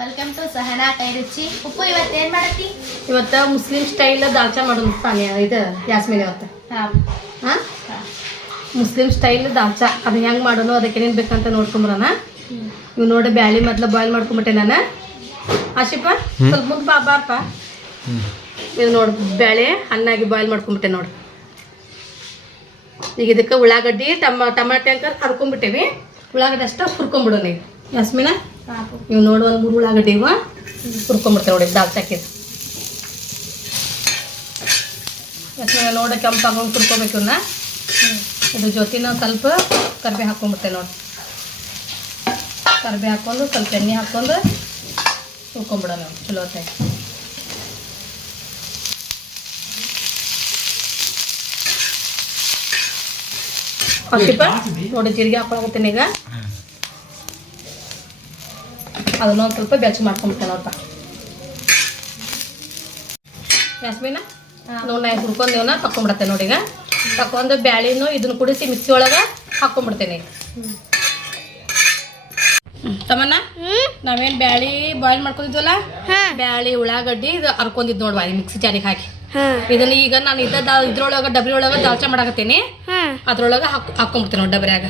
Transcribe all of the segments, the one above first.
Welcome to Sahana ಕೈ ರುಚಿ ಉಪ್ಪು ಇವತ್ತು ಏನು ಮಾಡತ್ತಿ? ಇವತ್ತು ಮುಸ್ಲಿಂ ಸ್ಟೈಲ್ ದಾಲ್ಚಾ ಮಾಡೋದು ಸಾನಿಯಾ ಇದು ಯಾಸ್ಮಿನ್ ಇವತ್ತು. ಹಾಂ. ಹಾಂ? ಮುಸ್ಲಿಂ ಸ್ಟೈಲ್ ದಾಲ್ಚಾ. ಅದು ಹೆಂಗೆ ಮಾಡೋನು ಅದಕ್ಕೆ ಏನೇನು ಬೇಕಂತ ನೋಡ್ಕೊಂಬರೋಣ. ಇವು ನೋಡಿ ಬ್ಯಾಳಿ ಮೊದ್ಲು ಬಾಯ್ಲ್ ಮಾಡ್ಕೊಂಬಿಟ್ಟೆ ನಾನು. ಆಶಿಪ ಸ್ವಲ್ಪ ಮುಂದೆ ಬಾ ಬಾರಪ್ಪ ಇದು ನೋಡಿ ಬ್ಯಾಳೆ ಅನ್ನಾಗಿ ಬಾಯ್ಲ್ ಮಾಡ್ಕೊಂಬಿಟ್ಟೆ ನೋಡು. ಈಗ ಇದಕ್ಕೆ ಉಳ್ಳಾಗಡ್ಡಿ ಟಮ ಟಮಾಟೆ ಅಂತ ಹರ್ಕೊಂಬಿಟ್ಟೇವಿ. ಉಳ್ಳಾಗಡ್ಡಿ ಅಷ್ಟು ಹುರ್ಕೊಂಬಿಡೋಣ ಈಗ. ಯಾಸ್ಮಿನ? ಇವು ನೋಡು ಒಂದು ಮೂರು ಉಳ್ಳಾಗಡ್ಡಿ ಇವ. ಹುರ್ಕೊಂಬಿಡ್ತೇವೆ ನೋಡಿ ದಾಲ್ ಯಾಸ್ಮಿನ ನೋಡ ಕೆಂಪು ಹಾಕೊಂಡು ಹುರ್ಕೊಬೇಕು ಇವನ್ನ ಇದ್ರ ಜೊತೆ ನಾವು ಸ್ವಲ್ಪ ಕರ್ಬೇ ಹಾಕೊಂಡ್ಬಿಡ್ತೇವೆ ನೋಡಿ. ಕರ್ಬೇ ಹಾಕೊಂಡು ಸ್ವಲ್ಪ ಎಣ್ಣೆ ಹಾಕ್ಕೊಂಡು ಹುರ್ಕೊಂಬಿಡೋಣ ಚಲೋ ಹೊತ್ತಾಗಿ ನೋಡಿ ಜೀರಿಗೆ ಹಾಕೊಳಕತ್ತೀನಿ ಈಗ. ಅದನ್ನ ಒಂದು ಸ್ವಲ್ಪ ಬೆಚ್ಚ ಮಾಡ್ಕೊಂಬಿಡ್ತೇನೆ ನೋಡಪ್ಪ ಯಾಸ್ಮಿನ? ನೋಡಿ ನಾ ಹುರ್ಕೊಂಡೇವನ ತಕೊಂಡ್ಬಿಡತ್ತೆ ನೋಡಿ ಈಗ. ತಕೊಂಡು ಬ್ಯಾಳಿನೂ ಇದನ್ನ ಕುಡಿಸಿ ಮಿಕ್ಸಿ ಒಳಗೆ ಹಾಕೊಂಡ್ಬಿಡ್ತೇನೆ ತಮ್ಮಣ್ಣ ತಮ್ಮನ್ನ ನಾವೇನು ಬ್ಯಾಳಿ ಬಾಯ್ಲ್ ಮಾಡ್ಕೊಂಡಿದ್ವಲ್ಲ? ಬ್ಯಾಳಿ ಉಳ್ಳಾಗಡ್ಡಿ ಇದು ಹರ್ಕೊಂಡಿದ್ ನೋಡ್ವಾ ಮಿಕ್ಸಿ ಜಾರಿಗೆ ಹಾಕಿ. ಇದನ್ನ ಈಗ ನಾನು ಇದ್ದ ಇದ್ರೊಳಗೆ ಡಬ್ರಿ ಒಳಗ ದಾಲ್ಚಾ ಮಾಡಾಕತ್ತೇನಿ. ಅದ್ರೊಳಗ ಹಾಕ್ ಹಾಕೊಂಡ್ಬಿಡ್ತೇನೆ ನೋಡಿ ಡಬ್ರ್ಯಾಗ.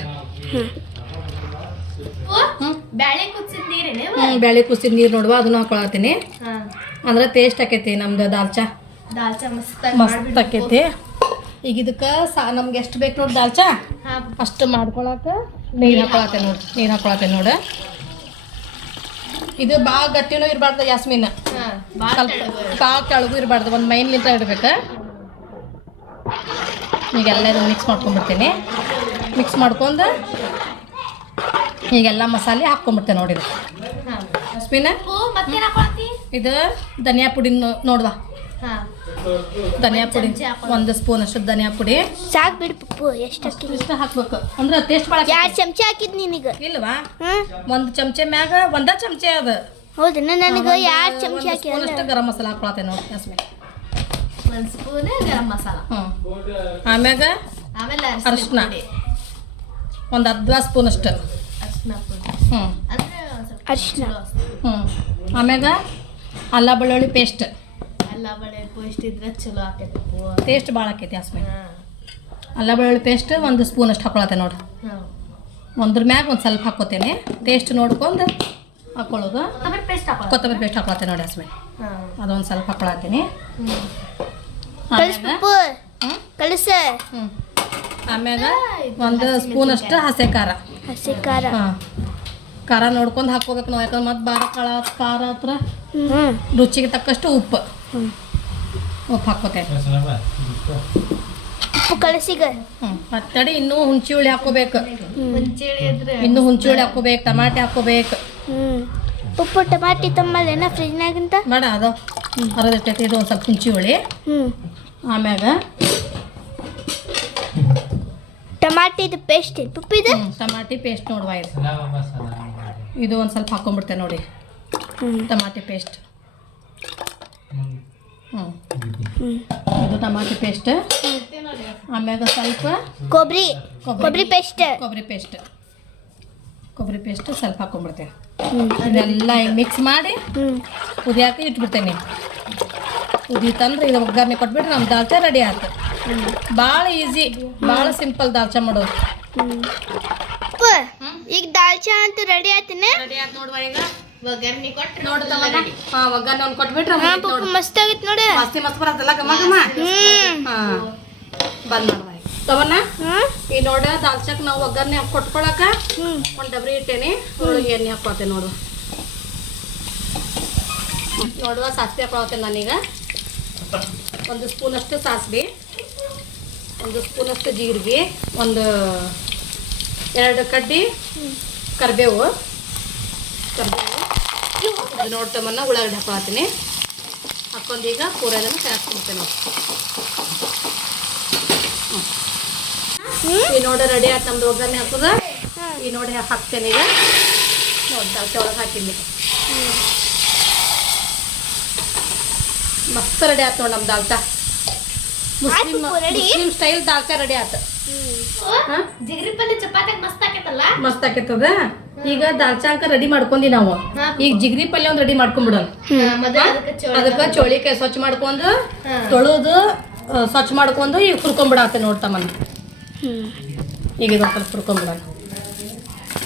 ಬ್ಯಾಳೆ ಕುದಿಸಿದ ನೀರೇನೆ ಕುಸಿದ ನೀರು ನೋಡುವ ಅದನ್ನ ಹಾಕೊಳತ್ತೀನಿ. ಅಂದ್ರೆ ಟೇಸ್ಟ್ ಆಕೈತಿ ನಮ್ದು ದಾಲ್ಚಾ ದಾಲ್ಚಾ ಮಸ್ತ್ ಮಸ್ತ್ ಆಕೈತಿ. ಈಗ ಇದಕ್ಕೆ ಸಾ ನಮ್ಗೆ ಎಷ್ಟು ಬೇಕು ನೋಡಿ ದಾಲ್ಚಾ ಅಷ್ಟು ಮಾಡ್ಕೊಳಕ ನೀರು ಹಾಕೊಳತ್ತೆ ನೋಡಿ ನೀರು ಹಾಕೊಳತ್ತೆ ನೋಡು. ಇದು ಭಾಳ ಗಟ್ಟಿನೂ ಇರಬಾರ್ದು ಯಾಸ್ಮಿನ್. ಕೆಳಗು ಸ್ವಲ್ಪ ಭಾಳ ಮೈನ್ ಇರಬಾರ್ದು ಒಂದು ಮೈನ್ಲಿಂತ ಇಡ್ಬೇಕು. ಈಗ ಎಲ್ಲ ಮಿಕ್ಸ್ ಮಾಡ್ಕೊಂಡ್ಬಿಡ್ತೀನಿ ಮಿಕ್ಸ್ ಮಾಡ್ಕೊಂಡು ಈಗೆಲ್ಲ ಮಸಾಲೆ ಹಾಕ್ಕೊಂಡ್ಬಿಡ್ತೇನೆ ನೋಡಿ. ಇದು ಹಾ. ಯಾಸ್ಮಿನ ಉಪ್ಪು ಮತ್ತೇನ್ ಇದು ಧನಿಯಾ ಪುಡಿ ನೋಡುವ. ಹಾ. ಧನಿಯಾ ಪುಡಿ. ಒಂದು ಸ್ಪೂನ್ ಅಷ್ಟು ಧನಿಯಾ ಪುಡಿ. ಸಾಕು ಬಿಡು ಪಪ್ಪು ಎಷ್ಟು ಇಷ್ಟ ಹಾಕ್ಬೇಕು. ಅಂದ್ರೆ ಟೇಸ್ಟ್ ಭಾಳ ಎರಡು ಚಮಚ ಹಾಕಿದ್ ನಿನಗ. ಇಲ್ವಾ? ಒಂದು ಚಮಚೆ ಮ್ಯಾಗ ಒಂದ ಚಮಚೆ ಅದು. ಹೌದನ ನನಗೆ ಎರಡು ಚಮಚ ಹಾಕಿ ಅಷ್ಟು ಗರಂ ಮಸಾಲ ಹಾಕೊಳತ್ತೆ ನೋಡಿ ಯಾಸ್ಮಿನ್ ಒಂದ್ ಸ್ಪೂನ್ ಗರಂ ಮಸಾಲ. ಹ್ಞೂ ಆಮ್ಯಾಗ ಆಮೇಲೆ ಅರಿಶಿನ ಒಂದು ಅರ್ಧ ಸ್ಪೂನ್ ಅಷ್ಟು. ಹ್ಞೂ ಅರಿಶಿನ. ಹ್ಞೂ ಆಮ್ಯಾಗ ಅಲ್ಲ ಬೆಳ್ಳುಳ್ಳಿ ಪೇಸ್ಟ್ ಅಲ್ಲ ಬೆಳ್ಳುಳ್ಳಿ ಪೇಸ್ಟ್ ಇದ್ರೆ ಚಲೋ ಆಕೈತಿ ಟೇಸ್ಟ್ ಭಾಳ ಆಕೈತಿ ಅಸ್ಮೆ ಹಾ. ಅಲ್ಲ ಬೆಳ್ಳುಳ್ಳಿ ಪೇಸ್ಟ್ ಒಂದು ಸ್ಪೂನ್ ಅಷ್ಟು ಹಾಕೊಳತ್ತೆ ನೋಡಿ. ಒಂದ್ರ ಮ್ಯಾಗ ಒಂದು ಸ್ವಲ್ಪ ಹಾಕೋತೇನೆ. ಟೇಸ್ಟ್ ನೋಡ್ಕೊಂಡು ಹಾಕೊಳ್ಳೋದು ಕೊತ್ತಂಬರಿ ಪೇಸ್ಟ್ ಹಾಕೊಳ್ಳ ಕೊತ್ತಂಬರಿ ಪೇಸ್ಟ್ ಹಾಕೊಳತ್ತೆ ನೋಡಿ ಅಸ್ಮೆ ಅದೊಂದು ಸ್ವಲ್ಪ ಹಾಕೊಳತ್ತೀನಿ. ಆಮ್ಯಾಗ ಒಂದು ಸ್ಪೂನ್ ಅಷ್ಟು ಹಸೆ ಖಾರ. ಹಸಿ ಖಾರ. ಹಾಂ. ಖಾರ ನೋಡ್ಕೊಂಡು ಹಾಕೋಬೇಕು ನಾವು ಯಾಕಂದ್ರೆ ಮತ್ತೆ ಬಾರ ಕಾಳ ಖಾರ ಹತ್ರ ರುಚಿಗೆ ತಕ್ಕಷ್ಟು ಉಪ್ಪು. ಉಪ್ಪು ಹಾಕೋತೇವೆ ಉಪ್ಪು. ಕಳಿಸಿಗ ಹ್ಞೂ ಮತ್ತಡಿ ಇನ್ನೂ ಹುಂಚಿ ಹುಳಿ ಹಾಕೋಬೇಕು ಇನ್ನೂ ಹುಂಚಿ ಹುಳಿ ಹಾಕೋಬೇಕು ಟಮಾಟೆ ಹಾಕೋಬೇಕು ಉಪ್ಪು ಟಮಾಟಿ ತಮ್ಮಲ್ಲೇನ ಫ್ರಿಜ್ನಾಗಿಂತ ಬೇಡ ಅದು. ಅರದಿಟ್ಟೈತಿ ಇದು ಒಂದು ಸ್ವಲ್ಪ ಹುಂಚಿ ಹುಳಿ ಆಮ್ಯಾಗ ಟಮಾಟಿದು ಪೇಸ್ಟ್ ಪಪ್ಪು ಇದು? ಟಮಾಟಿ ಪೇಸ್ಟ್ ನೋಡುವ ಇದು. ಇದು ಒಂದು ಸ್ವಲ್ಪ ಹಾಕೊಂಡ್ಬಿಡ್ತೇನೆ ನೋಡಿ. ಟಮಾಟಿ ಪೇಸ್ಟ್ ಹ್ಞೂ ಇದು ಟಮಾಟಿ ಪೇಸ್ಟ್ ಆಮ್ಯಾಗ ಸ್ವಲ್ಪ ಕೊಬ್ಬರಿ ಕೊಬ್ಬರಿ ಪೇಸ್ಟ್ ಕೊಬ್ಬರಿ ಪೇಸ್ಟ್ ಕೊಬ್ಬರಿ ಪೇಸ್ಟ್ ಸ್ವಲ್ಪ ಹಾಕೊಂಡ್ಬಿಡ್ತೇನೆ. ಅದೆಲ್ಲ ಮಿಕ್ಸ್ ಮಾಡಿ ಕುದಿಯಾಕ ಇಟ್ಬಿಡ್ತೇನೆ. ಕುದೀತಂದ್ರೆ ಇದು ಒಗ್ಗರಣೆ ಕೊಟ್ಬಿಟ್ರೆ ನಮ್ಮ ದಾಲ್ಚಾ ರೆಡಿ ಆಯ್ತು ಭಾಳ ಈಸಿ ಭಾಳ ಸಿಂಪಲ್ ದಾಲ್ಚಾ ಮಾಡೋದು. ಈಗ ದಾಲ್ಚಾ ಅಂತ ರೆಡಿ ಆಯ್ತೀನಿ ರೆಡಿ ಆಯ್ತು ನೋಡುವ ಈಗ ಒಗ್ಗರಣೆ ಕೊಟ್ಟು ಹಾಂ ಒಗ್ಗರಣೆ ಒಂದು ಕೊಟ್ಬಿಟ್ರೆ ಮಸ್ತ್ ಆಗಿತ್ತು ನೋಡಿ. ಮಸ್ತಿ ಮಸ್ತ್ ಬರತ್ತಲ್ಲ ಹಾಂ ಬಂದ್ ಮಾಡುವ ತವನ್ನ ಹ್ಮ್ ಈ ನೋಡ ದಾಲ್ಚಾಕ್ ನಾವು ಒಗ್ಗರಣೆ ಹಾಕಿ ಕೊಟ್ಕೊಳಕ ಹ್ಮ್. ಒಂದು ಡಬ್ರಿ ಇಟ್ಟೇನಿ. ಎಣ್ಣೆ ಹಾಕೋತೆ ನೋಡು. ನೋಡುವ ಸಾಸ್ತಿ ಹಾಕೊಳತ್ತೇನೆ ನಾನೀಗ. ಒಂದು ಸ್ಪೂನಷ್ಟು ಸಾಸಿವೆ ಒಂದು ಸ್ಪೂನಷ್ಟು ಜೀರಿಗೆ ಒಂದು ಎರಡು ಕಡ್ಡಿ ಕರಿಬೇವು. ಕರಿಬೇವು. ಇದು ನೋಡ್ತಮ್ಮನ್ನ ಉಳ್ಳಾಗಡ್ಡೆ ಹಾಕೋತೀನಿ ಹಾಕೊಂಡು ಈಗ ಪೂರ ಇದನ್ನು ನೋಡಿ ಹ್ಮ್? ಈ ನೋಡಿ ರೆಡಿ ಆಯ್ತು ನಮ್ದು ಒಗ್ಗರಣೆ ಹಾಕೋದ? ಈ ನೋಡಿ ಹಾಕ್ತೇನೆ ಈಗ. ನೋಡಿ ಒಳಗೆ ಹಾಕಿದ್ನಿ. ಮಸ್ತ್ ರೆಡಿ ಆಯ್ತು ನೋಡಿ ನಮ್ಮ ದಾಲ್ಚಾ ಮುಸ್ಲಿಂ ಸ್ಟೈಲ್ ದಾಲ್ಚಾ ರೆಡಿ? ಆಯ್ತು ಜಿಗರಿ ಪಲ್ಲೆ ಮಸ್ತ್ ಆಕೈತಲ್ಲ? ಮಸ್ತ್ ಆಕೈತದ? ಈಗ ದಾಲ್ಚಾಂಕ ರೆಡಿ ಮಾಡ್ಕೊಂಡಿ ನಾವು. ಈಗ ಜಿಗ್ರಿ ಪಲ್ಯ ಒಂದ್ ರೆಡಿ ಮಾಡ್ಕೊಂಡ್ಬಿಡೋಣ ಮೊದಲು ಅದಕ್ಕೆ ಚೋಳ ಅದಕ್ಕ ಚೋಳಿಕಾಯಿ ಸ್ವಚ್ಛ ಮಾಡ್ಕೊಂಡು. ತೊಳೆದು ಸ್ವಚ್ಛ ಮಾಡ್ಕೊಂಡು ಈಗ ಹುರ್ಕೊಂಡ್ಬಿಡತ್ತೆ ನೋಡ್ತಾ ಹ್ಮ್. ಈಗ ಇದೊಂದ್ ಚೋಳಿಕಾಯಿ ಹುರ್ಕೊಂಡ್ಬಿಡೋಣ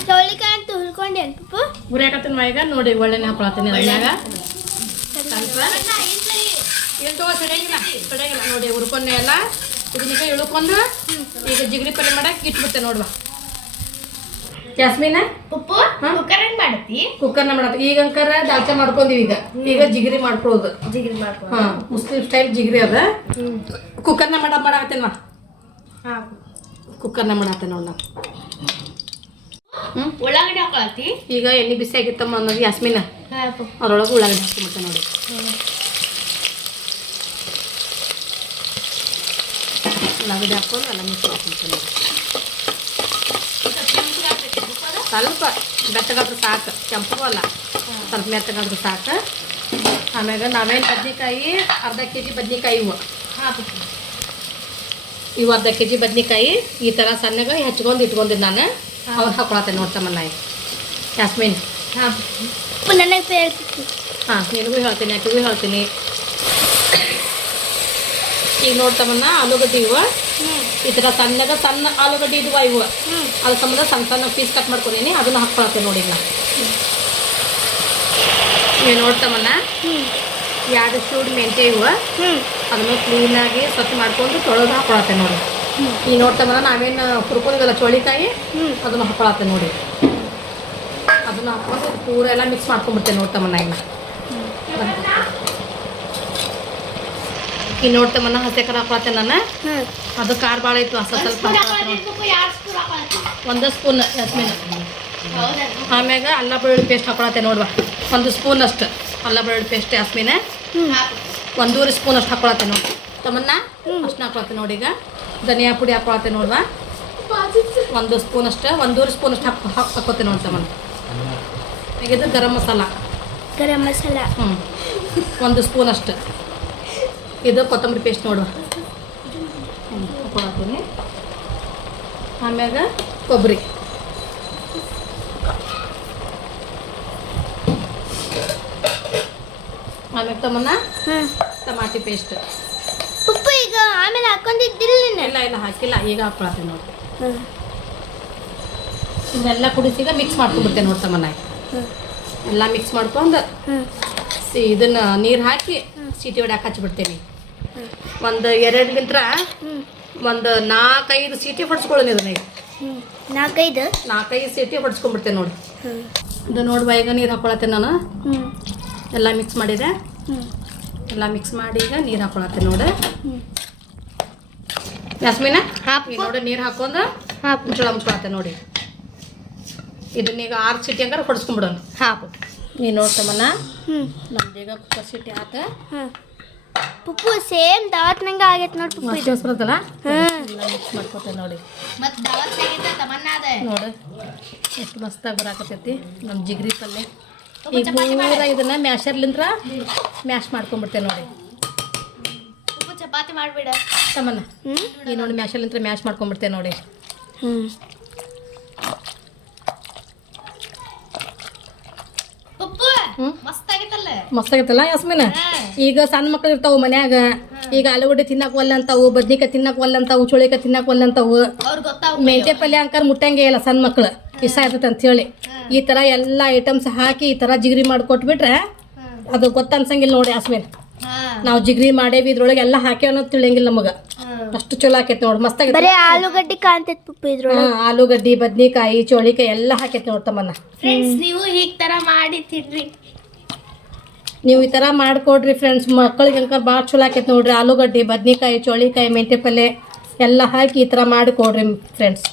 ಚೌಳಿಕಾಯಿ ಅಂತ ಹುರ್ಕೊಂಡೆ ನೋಡಿ ಹುರಿಯಾಕತ್ತೀನಿ ಈಗ ನೋಡಿ ಒಳ್ಳೆನೆ ಹಾಕೊಳತ್ತೀನಿ ಅದ್ರಾಗ. ಏನ್ ತಗೋ ಸರಿಯಾಗಿಲ್ಲ. ನೋಡಿ ಹುರ್ಕೊಂಡೆ ಎಲ್ಲ ಇದನ್ನ ಇಳ್ಕೊಂಡು ಈಗ ಜಿಗ್ರಿ ಪಲ್ಯ ಮಾಡಕ್ ಇಟ್ಬಿಡ್ತೆ ನೋಡುವ. ಜಾಸ್ಮಿನ? ಉಪ್ಪು? ಕುಕ್ಕರ್ ಹೆಂಗ್ ಮಾಡತಿ? ಕುಕ್ಕರ್ನ ಮಾಡತ್ತ ಈಗ ಅಂಕರ ದಾಲ್ಚಾ ಮಾಡ್ಕೊಂದಿವಿ ಈಗ. ಈಗ ಜಿಗ್ರಿ ಮಾಡ್ಕೊಳ್ಳೋದು. ಜಿಗಿರಿ ಮಾಡ್ಕೊ ಹಾ ಮುಸ್ಲಿಂ ಸ್ಟೈಲ್ ಜಿಗ್ರಿ ಅದ. ಕುಕ್ಕರ್ನ ಮಾಡ ಮಾಡಾಕತ್ತೇನ್ವಾ? ಹಾ. ಕುಕ್ಕರ್ನ ಮಾಡತ್ತೆ ನೋಡ್ ನಾವು ಉಳ್ಳಾಗಡ್ಡಿ ಹಾಕೊಳತಿ ಈಗ ಎಣ್ಣೆ ಬಿಸಿ ಆಗಿತ್ತಮ್ಮ ಅನ್ನೋದು ಯಾಸ್ಮಿನ. ಅದ್ರೊಳಗೆ ಉಳ್ಳಾಗಡ್ಡಿ ಹಾಕ್ಕೊಂಬಿಟ್ಟೆ ನೋಡಿ. ಉಳ್ಳಾಗಡ್ಡಿ ಹಾಕೊಂಡು ಎಲ್ಲ ಮಿಕ್ಸ್ ಹಾಕ್ಕೊಂಬಿಟ್ಟೆ ನೋಡಿ ಸ್ವಲ್ಪ ಬೆತ್ತಗಾದ್ರೆ ಸಾಕು ಕೆಂಪಗೂ ಅಲ್ಲ ಸ್ವಲ್ಪ ಮೆತ್ತಗಾದ್ರೆ ಸಾಕು ಆಮ್ಯಾಗ ನಾವೇನು ಬದ್ನಿಕಾಯಿ ಅರ್ಧ ಕೆ ಜಿ ಬದ್ನಿಕಾಯಿ ಇವು ಹಾಕು ಇವು ಅರ್ಧ ಕೆ ಜಿ ಬದ್ನಿಕಾಯಿ ಈ ಥರ ಸಣ್ಣಗ ಹೆಚ್ಕೊಂಡು ಇಟ್ಕೊಂಡಿದ್ದು ನಾನು ಅವ್ರು ಹಾಕೊಳತ್ತೆ ನೋಡ್ತಮ್ಮನ್ನ ಈಗ ಯಾಸ್ಮಿನ್ ಹಾಕು ಪಪ್ಪು ನನಗೆ ಹೇಳ್ತಿತ್ತು ಹಾಂ ನಿನಗೂ ಹೇಳ್ತೀನಿ ಆಕೆಗೂ ಹೇಳ್ತೀನಿ ಈಗ ನೋಡ್ತವನ್ನ ಆಲೂಗಡ್ಡೆ ಇವ. ಈ ಥರ ಸಣ್ಣಗ ಸಣ್ಣ ಆಲೂಗಡ್ಡೆ ಇದ್ವ ಇವ. ಅದ್ರ ಸಂಬಂಧ ಸಣ್ಣ ಸಣ್ಣ ಪೀಸ್ ಕಟ್ ಮಾಡ್ಕೊಂಡಿನಿ ಅದನ್ನ ಹಾಕೊಳತ್ತೆ ನೋಡಿ ಈಗ ನೀವು ಎರಡು ಚೂಡು ಮೆಂತ್ಯ ಇವ. ಅದನ್ನ ಕ್ಲೀನಾಗಿ ಸ್ವಚ್ಛ ಮಾಡ್ಕೊಂಡು ತೊಳೆದು ಹಾಕೊಳತ್ತೆ ನೋಡಿ. ಈಗ ನೋಡ್ತವನ್ನ ನಾವೇನು ಹುರ್ಕೊಂಡಿವಲ್ಲ ಚೋಳಿಕಾಯಿ ಅದನ್ನ ಅದನ್ನು ಹಾಕೊಳತ್ತೆ ನೋಡಿ. ಅದನ್ನ ಹಾಕೊಂಡು ಪೂರ ಎಲ್ಲ ಮಿಕ್ಸ್ ಮಾಡ್ಕೊಂಡ್ಬಿಡ್ತೇನೆ ನೋಡ್ತಮ್ಮನ್ನ ಈಗ. ಈಗ ನೋಡ್ತಮ್ಮನ್ನ ಹಸಿ ಖಾರ ಹಾಕೊಳತ್ತೆ ನಾನು? ಅದು ಖಾರ ಭಾಳ ಇತ್ತು ಹಸ ಸ್ವಲ್ಪ ಒಂದು ಸ್ಪೂನ್ ಯಸ್ಮಿನ. ಹೌದಾ ಆಮ್ಯಾಗ ಅಲ್ಲ ಬೆಳ್ಳುಳ್ಳಿ ಪೇಸ್ಟ್ ಹಾಕೊಳತ್ತೆ ನೋಡುವ ಒಂದು ಸ್ಪೂನ್ ಅಷ್ಟು ಅಲ್ಲ ಬೆಳ್ಳುಳ್ಳಿ ಪೇಸ್ಟ್ ಯಸ್ಮಿನ. ಒಂದೂವರೆ ಸ್ಪೂನ್ ಅಷ್ಟು ಹಾಕೊಳತ್ತೆ ನೋಡಿ. ತಮ್ಮನ್ನ ಅಷ್ಟು ಹಾಕೊಳತ್ತೆ ನೋಡಿ ಈಗ. ಧನಿಯಾ ಪುಡಿ ಹಾಕೊಳತ್ತೆ ನೋಡುವ ಒಂದು ಸ್ಪೂನ್ ಅಷ್ಟು ಒಂದೂವರೆ ಸ್ಪೂನ್ ಅಷ್ಟು ಹಾಕಿ ಹಾಕೋತೆ ನೋಡಿ ತಮ್ಮನ್ನ. ಈಗ ಇದು ಗರಂ ಮಸಾಲ. ಗರಂ ಮಸಾಲ. ಹ್ಞೂ ಒಂದು ಸ್ಪೂನ್ ಅಷ್ಟು. ಇದು ಕೊತ್ತಂಬರಿ ಪೇಸ್ಟ್ ನೋಡುವ ಆಮ್ಯಾಗ ಕೊಬ್ಬರಿ ಆಮ್ಯಾಗ ತಮ್ಮನ್ನ ಟಮಾಟಿ ಪೇಸ್ಟ್ ಉಪ್ಪು ಈಗ ಆಮೇಲೆ ಹಾಕೊಂಡಿದ್ದಿಲ್ಲ ಎಲ್ಲ ಎಲ್ಲ ಹಾಕಿಲ್ಲ. ಈಗ ಹಾಕೊಳತ್ತೀನಿ ನೋಡಿ. ಇದೆಲ್ಲ ಕುಡಿಸಿಗ ಮಿಕ್ಸ್ ಮಾಡ್ಕೊಂಡ್ಬಿಡ್ತೇನೆ ನೋಡಿ ತಮ್ಮನ್ನ. ಎಲ್ಲ ಮಿಕ್ಸ್ ಮಾಡ್ಕೊಂಡು ಇದನ್ನ ನೀರು ಹಾಕಿ ಸೀಟಿ ಹಾಕಿ ಹಚ್ಬಿಡ್ತೇನೆ ಒಂದು ಎರಡಲಿಂತ್ರ ಹ್ಮ್. ಒಂದು ನಾಲ್ಕೈದು ಸೀಟಿ ಹೊಡ್ಸ್ಕೊಳ್ಳಿ ಇದನ್ನ ಈಗ. ನಾಲ್ಕೈದು? ನಾಲ್ಕೈದು ಸೀಟಿ ಹೊಡ್ಸ್ಕೊಂಡ್ಬಿಡ್ತೇನೆ ನೋಡಿ. ಇದು ನೋಡಿ ಈಗ ನೀರು ಹಾಕೊಳತ್ತೆ ನಾನು. ಎಲ್ಲ ಮಿಕ್ಸ್ ಮಾಡಿದೆ. ಎಲ್ಲ ಮಿಕ್ಸ್ ಮಾಡಿ ಈಗ ನೀರು ಹಾಕೊಳತ್ತೆ ನೋಡಿ. ಯಸ್ಮಿನ? ಹಾಕಿ. ನೋಡಿ ಈಗ ನೀರು ಹಾಕೊಂಡು ಹಾಕು. ಮುಚ್ಚಳ ಮುಚ್ಕೊಳತ್ತೆ ನೋಡಿ. ಇದನ್ನೀಗ ಆರು ಸೀಟಿ ಹಂಗಾರೆ ಹೊಡ್ಸ್ಕೊಂಡ್ಬಿಡೋಣ. ಹಾಕು. ನೀನು ನೋಡ್ತಮ್ಮನ ನಮ್ದೀಗ ಕುಕ್ಕರ್ ಸೀಟಿ ಆತ. ಪಪ್ಪು ಸೇಮ್ ದಾವತ್ ನಂಗ ಆಗೈತೆ ನೋಡಿ ಪುಪ್ಪು ಇದು. ಮಸ್ತ್ ಮಿಕ್ಸ್ ಮಾಡ್ಕೊತೇವೆ ನೋಡಿ. ಮತ್ ದಾವತ್ತಾಗಿದ್ದ ತಮನ್ನ ಅದ ನೋಡು ಎಷ್ಟು ಮಸ್ತಾಗಿ ಬರಾಕತ್ತೈತಿ ನಮ್ಮ ಜಿಗ್ರಿ ಪಲ್ಲೆ. ಈಗ ಪೂರ ಇದನ್ನ ಮ್ಯಾಶರ್ಲಿಂದ್ರ ಮ್ಯಾಶ್ ಮಾಡ್ಕೊಂಡ್ಬಿಡ್ತೇವೆ ನೋಡಿ. ಉಪ್ಪು ಚಪಾತಿ ಮಾಡ್ಬಿಡ. ತಮನ್ನ ಹ್ಮ್? ಈ ನೋಡಿ ಮ್ಯಾಶರ್ಲಿಂತ್ರ ಮ್ಯಾಶ್ ಮಾಡ್ಕೊಂಡ್ಬಿಡ್ತೇವೆ ನೋಡಿ. ಹ್ಮ್ ಉಪ್ಪು ಹ್ಮ್. ಮಸ್ತ್ ಆಗಿತ್ತಲ್ಲ? ಮಸ್ತಾಗೈತಲ್ಲ ಯಾಸ್ಮಿನ? ಈಗ ಸಣ್ಣ ಮಕ್ಳು ಇರ್ತಾವ ಮನ್ಯಾಗ. ಈಗ ಆಲೂಗಡ್ಡೆ ತಿನ್ನಕ್ ಒಲ್ಲಂತಾವು ಬದ್ನಿಕಾಯಿ ತಿನ್ನಕ್ ಒಲ್ಲಂತಾವು ಅಂತಾವು ಚೋಳಿಕಾಯಿ ತಿನ್ನಕ್ ಒಲ್ಲಂತಾವು. ಅಂತಾವು ಅವ್ರ ಪಲ್ಯ ಅಂಕರ್ ಮುಟ್ಟಂಗೆ ಇಲ್ಲ ಸಣ್ಣ ಮಕ್ಳು. ಇಷ್ಟ ಇರ್ತೈತೆ ಅಂತ ಹೇಳಿ. ಈ ತರ ಎಲ್ಲಾ ಐಟಮ್ಸ್ ಹಾಕಿ ಈ ತರ ಜಿಗ್ರಿ ಮಾಡಿ ಕೊಟ್ಬಿಟ್ರೆ ಅದು ಗೊತ್ತನ್ಸಂಗಿಲ್ಲ ನೋಡಿ ಯಾಸ್ಮಿನ್. ನಾವು ಜಿಗ್ರಿ ಮಾಡೇವಿ ಇದ್ರೊಳಗೆ ಎಲ್ಲ ಹಾಕಿ ಅನ್ನೋದು ತಿಳಿಯಂಗಿಲ್ಲ ನಮಗ. ಅಷ್ಟು ಚಲೋ ಆಕೈತಿ ನೋಡ್ ಮಸ್ತ್ ಬರೀ ಆಲೂಗಡ್ಡೆ ಕಾಣ್ತೈತೆ ಪಪ್ಪು ಇದ್ರೊಳಗೆ. ಆಲೂಗಡ್ಡಿ ಬದ್ನಿಕಾಯಿ ಚೋಳಿಕಾಯಿ ಎಲ್ಲ ಹಾಕೈತಿ ನೋಡ್ತಮ್ಮನ್ನ ಫ್ರೆಂಡ್ಸ್ ನೀವು ಹೀಗ್ ತರ ಮಾಡಿ ತಿನ್ರಿ. ನೀವು ಈ ತರ ಮಾಡ್ಕೊಡ್ರಿ ಫ್ರೆಂಡ್ಸ್ ಮಕ್ಕಳಿಗೆ ಬಾಳ ಭಾಳ ಚಲೋ ಆಕೈತಿ ನೋಡ್ರಿ. ಆಲೂಗಡ್ಡಿ ಬದ್ನಿಕಾಯಿ ಚೋಳಿಕಾಯಿ ಮೆಂತೆ ಪಲ್ಲೆ ಎಲ್ಲ ಹಾಕಿ ಈ ತರ ಮಾಡಿಕೊಡ್ರಿ ಫ್ರೆಂಡ್ಸ್